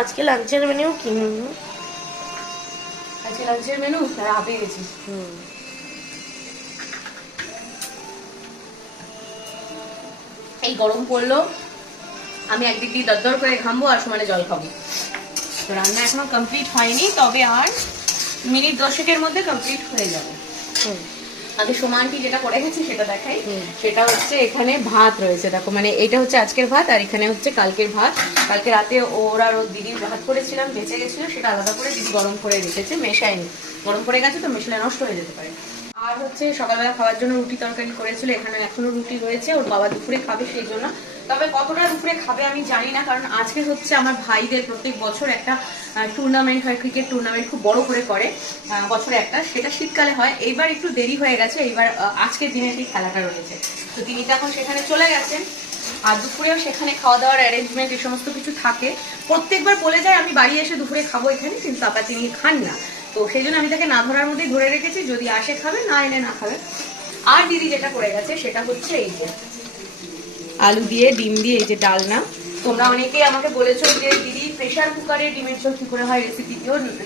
আজকে লাঞ্চের মেনু কি? আজকে লাঞ্চের মেনু আপে গেছি। এই গরম পড়লো, আমি একদিক দিয়ে দরদর করে ঘামবো আর সমানে জল খাবো। তো রান্না এখনো কমপ্লিট হয়নি, তবে আর মিনিট 10-এর মধ্যে কমপ্লিট হয়ে যাবে। আগে সোমানটি যেটা করে গেছে সেটা দেখাই। সেটা হচ্ছে এখানে ভাত রয়েছে, দেখো, মানে এটা হচ্ছে আজকের ভাত আর এখানে হচ্ছে কালকের ভাত। কালকে রাতে ওর আর ওর দিদির ভাত করেছিলাম, বেঁচে গেছিল, সেটা আলাদা করে দিদি গরম করে রেখেছে, মেশায়নি। গরম করে গেছে তো মেশালে নষ্ট হয়ে যেতে পারে। আর হচ্ছে সকালবেলা খাওয়ার জন্য রুটি তরকারি করেছিল, এখানে এখনো রুটি রয়েছে, ওর বাবা দুপুরে খাবে সেই জন্য। তবে কতটা দুপুরে খাবে আমি জানি না, কারণ আজকে হচ্ছে আমার ভাইদের প্রত্যেক বছর একটা টুর্নামেন্ট হয়, ক্রিকেট টুর্নামেন্ট খুব বড় করে বছরে একটা, সেটা শীতকালে হয়। এইবার একটু দেরি হয়ে গেছে, এইবার আজকের দিনে সেই খেলাটা রয়েছে। তো তিনি তো এখন সেখানে চলে গেছেন, আর দুপুরেও সেখানে খাওয়া দাওয়ার অ্যারেঞ্জমেন্ট এই সমস্ত কিছু থাকে। প্রত্যেকবার বলে যায় আমি বাড়ি এসে দুপুরে খাবো এখানে, কিন্তু আবার তিনি খান না। তো সেই জন্য আমি তাকে না ধরার মধ্যেই ধরে রেখেছি, যদি আসে খাবে, না এলে না খাবে। আর দিদি যেটা করে গেছে সেটা হচ্ছে এই যে আলু দিয়ে ডিম দিয়ে এই যে ডালনা। তোমরা অনেকেই আমাকে বলেছো যে দিদি প্রেসার কুকারে ডিমের ঝোল কি করে হয়,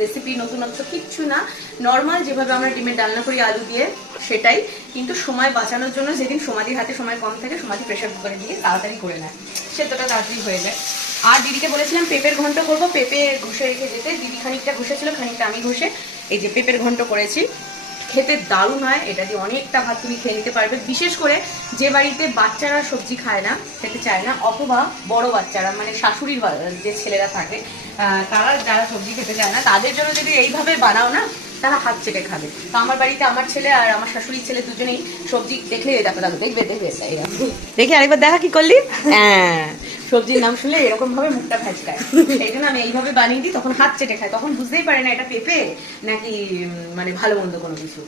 রেসিপি নতুনত্ব কিচ্ছু না, নর্মাল যেভাবে আমরা ডিমের ডালনা করি আলু দিয়ে সেটাই। কিন্তু সময় বাঁচানোর জন্য, যেদিন সমাধির হাতে সময় কম থাকে, সমাধি প্রেসার কুকারে দিয়ে তাড়াতাড়ি করে নেয়, সেটাটা তাড়াতাড়ি হয়ে যায়। আর দিদিকে বলেছিলাম পেঁপের ঘন্ট করবো, পেঁপে ঘষে রেখে যেতে, দিদি খানিকটা ঘষেছিল, খানিকটা আমি ঘষে এই যে পেঁপের ঘন্ট করেছি। খেতে দারুণ হয়, এটা দিয়ে অনেকটা ভাত তুমি খেয়ে নিতে পারবে। বিশেষ করে যে বাড়িতে বাচ্চারা সবজি খায় না, খেতে চায় না, অথবা বড় বাচ্চারা মানে শাশুড়ির যে ছেলেরা থাকে, তারা যারা সবজি খেতে চায় না, তাদের জন্য যদি এইভাবে বানাও না, তারা হাত চেটে খাবে। তো আমার বাড়িতে আমার ছেলে আর আমার শাশুড়ির ছেলে দুজনেই সবজি দেখলে দেখবে দেখে আরেকবার দেখা কি করলি, হ্যাঁ, সবজির নাম শুনলে এরকম ভাবে মুখটা ভ্যাচকায়। এই জন্য আমি এইভাবে বানিয়ে দিই, তখন হাত চেটে খায়, তখন বুঝতেই পারে না এটা পেঁপে নাকি মানে ভালো মন্দ কোনো কিছু।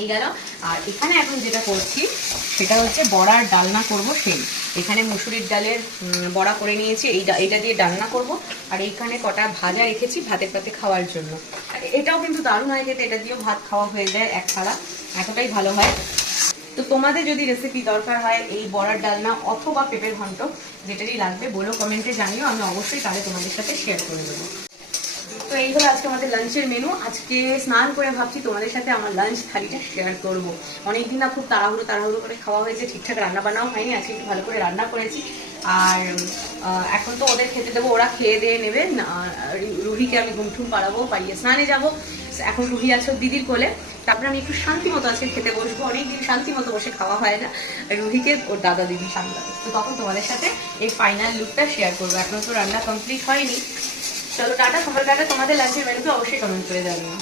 এই গেল। আর এখানে এখন যেটা করছি সেটা হচ্ছে বড়ার ডালনা করব। সেই এখানে মুসুরির ডালের বড়া করে নিয়েছি, এইটা দিয়ে ডালনা করব। আর এইখানে কটা ভাজা রেখেছি ভাতের পাতে খাওয়ার জন্য। এটাও কিন্তু দারুণ হয় খেতে, এটা দিয়েও ভাত খাওয়া হয়ে যায় এক থালা, এতটাই ভালো হয়। তো তোমাদের যদি রেসিপি দরকার হয় এই বড়ার ডালনা অথবা পেঁপের ঘন্ট, যেটারই লাগবে বলো, কমেন্টে জানিও, আমি অবশ্যই তাহলে তোমাদের সাথে শেয়ার করে দেবো। তো এই হলো আজকে আমাদের লাঞ্চের মেনু। আজকে স্নান করে ভাবছি তোমাদের সাথে আমার লাঞ্চ থালিটা শেয়ার করব। অনেকদিন না খুব তাড়াহুড়ো করে খাওয়া হয়েছে, ঠিকঠাক রান্না বান্নাও হয়নি, আজকে একটু ভালো করে রান্না করেছি। আর এখন তো ওদের খেতে দেবো, ওরা খেয়ে দিয়ে নেবে। রুহিকে আমি ঘুমঠুম পাড়াবো, পাড়িয়ে স্নানে যাবো। এখন রুহি আছে দিদির কোলে, তারপরে আমি একটু শান্তি মতো আজকে খেতে বসবো। অনেকদিন শান্তি মতো বসে খাওয়া হয় না, রুহিকে ওর দাদা দিদি সামলাবে। তো তখন তোমাদের সাথে এই ফাইনাল লুকটা শেয়ার করবো। এখনো তো রান্না কমপ্লিট হয়নি। চলো টাটা, সকাল টাটা। তোমাদের লাঞ্চের মেনুকে অবশ্যই কমেন্ট করে জানিও।